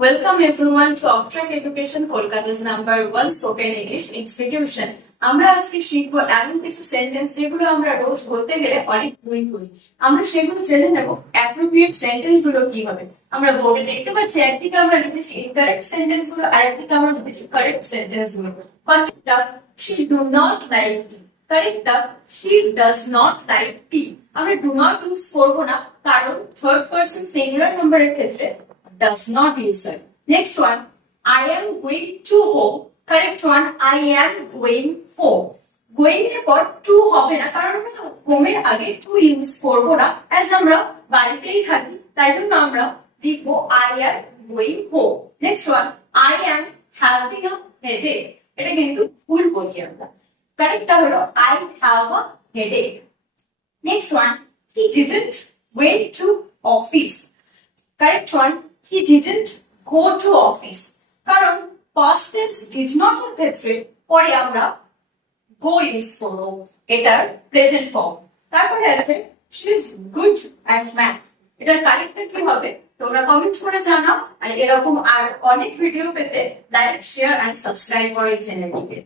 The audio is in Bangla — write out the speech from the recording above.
Welcome everyone to Uptrack Education, Kolkata's #1 spoken English institution. আমরা আজকে শিখবো এমন কিছু সেন্টেন্স যেগুলো আমরা রোজ বলতে গেলে অনেক ভুল করি। আমরা সেগুলো জেনে নেব অ্যাপ্রোপ্রিয়েট সেন্টেন্স গুলো কি হবে। আমরা বোর্ডে দেখতে পাচ্ছি একদিকে আমরা লিখেছি ইনকারেক্ট সেন্টেন্স গুলো আর একদিকে আমরা লিখেছি কারেক্ট সেন্টেন্স গুলো। First she do not like tea, correct she does not like tea। আমরা do not ইউজ করবো না কারণ থার্ড পারসন সিঙ্গুলার নাম্বারের ক্ষেত্রে does not use it. Next one, I am going to home. Correct one, I am going home. Going এর পর to হবে না কারণ আমরা home এর আগে to use করবো না as আমরা বাড়িতেই থাকি তাই জন্য আমরা লিখবো I am going home. Next one, I am having a headache. এটা কিন্তু ভুল বলি আমরা। কারেক্টটা হলো I have a headache. Next one, he didn't went to office. Correct one, he didn't go to office কারণ past tense did not এর ক্ষেত্রে পরে আমরা go ইউজ করব এটার প্রেজেন্ট ফর্ম। তারপরে আছে she is good at math। এটার কারেক্টটা কি হবে তোমরা কমেন্ট করে জানাও আর এরকম আর অনেক ভিডিও পেতে লাইক শেয়ার এন্ড সাবস্ক্রাইব করো এই চ্যানেলটিকে।